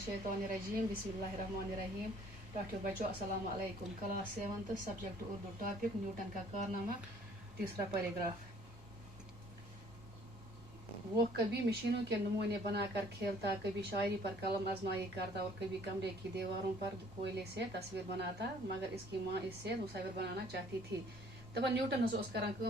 Minash-shaytanir-rajim. Bismillahir-rahmanir-rahim. Doctor बच्चों अस्सलाम वालेकुम। Class 7 subject Urdu topic Newton का कारनामा तीसरा पैराग्राफ। वो कभी मशीनों के नमूने बनाकर खेलता, कभी शायरी पर कलम आजमाई करता और कभी कमरे की दीवारों पर कोयले से तस्वीर बनाता, मगर इसकी माँ इससे मुसाविर बनाना चाहती थी। तब न्यूटन करान कुन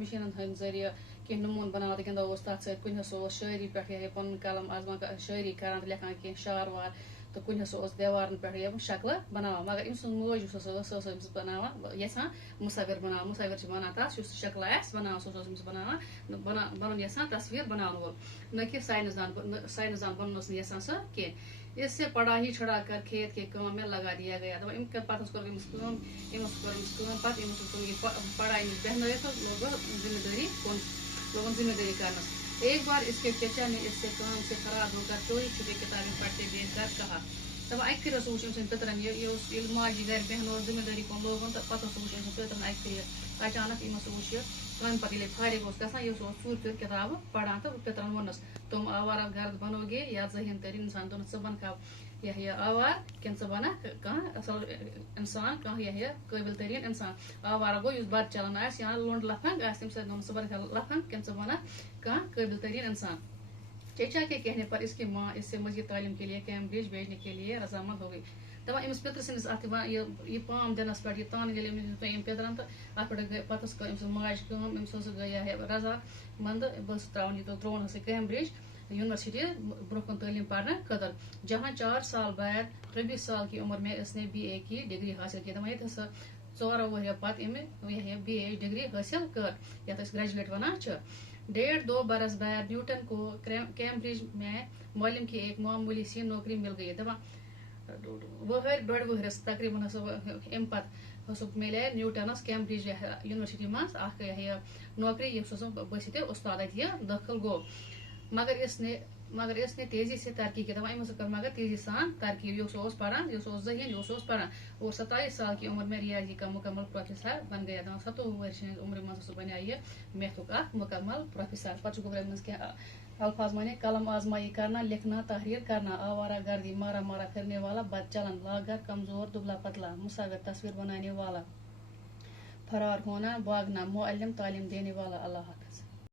मशीन हंद जरिए कह नमून बनाते क्या तथ कुन शायरी पे पन कलम आजमा शायरी करान लिखान कह शार वार तो कुन देवारन पे शक्ल बना, मगर इम मोज बना यहां मुसाविर बना मुसाविर बना तस शक्ल बना बना बन यहां तस्वीर बना वोल न कि साइंसदान बन यहां सह कह। इससे पढ़ाई छुड़ा कर खेत के काम में लगा दिया गया। तो इम पढ़ाई बहन लोगों जिम्मेदारी करना। एक बार इसके चचा ने इससे काम से फरार होकर चोरी छुपे किताबें पढ़ते देखकर कहा। तब अक फिर पितरन माजी घर बहन जिम्मेदारी कौन लोगों तो पता पितरन अक फिर अचानक इन कम पे फारिग गए चूर चूर किताब पढ़ान तो पितरन वनस तुम आवारा गर्द बनोगे या जहन तरीन इंसान दोन बन यह आवार कि बना असल इंसान कह यह काबिल तरीन इंसान। आवारा गो बद चलान या लोंड लफंग बन लफंग कि बना काबिल तरीन इंसान। चचा के कहने पर इसकी माँ इससे मजीद तालीम के लिए कैम्ब्रिज भेजने के लिए रजामंद हो गई। दपान अमिस पितर सिंस यह पाम दिनस पे तान गई पितरन तो अत पे पत माज गई रजा मंद बस त्रावन तो त्रोन कैम्ब्रिज यूनिवर्सिटी ब्रोकन तालीम पढ़ने खतर, जहाँ 4 साल बाद 24 साल की उम्र में इसने BA की डिग्री हासिल की। दपान ये 4 वह पत यह BA डिग्री हासिल कर ग्रेजुएट वन 1.5-2 बरस बाद न्यूटन को कैम्ब्रिज में मालिम की एक मामूली सी नौकरी मिल गई। दपान वहरस तकरीबन अम पे मिले न्यूटनस कैम्ब्रिज यूनिवर्सिटी मज नौकरी बस उस्ताद दाखिल गो, मगर इसने तेजी से तरक्की की। दपान मगर तेजी सान तरक्की पढ़ान जहीन पढ़ान और 27 साल की उम्र में रियाजी का मुकम्मल प्रोफेसर बन गया। 27 वर्ष उम्र मज बन यह मैथुक मुकम्मल प्रोफेसर। पे गो अल्फाज माने कलम आजमाई करना, लिखना, तहरीर करना, आवारा गर्दी, मारा मारा करने वाला, बद चलन, लागर, कमजोर, दुबला पतला, मुसाविर, तस्वीर बनाने वाला, फरार होना, भागना, मुअल्लिम, तालीम देने वाला। अल्लाह।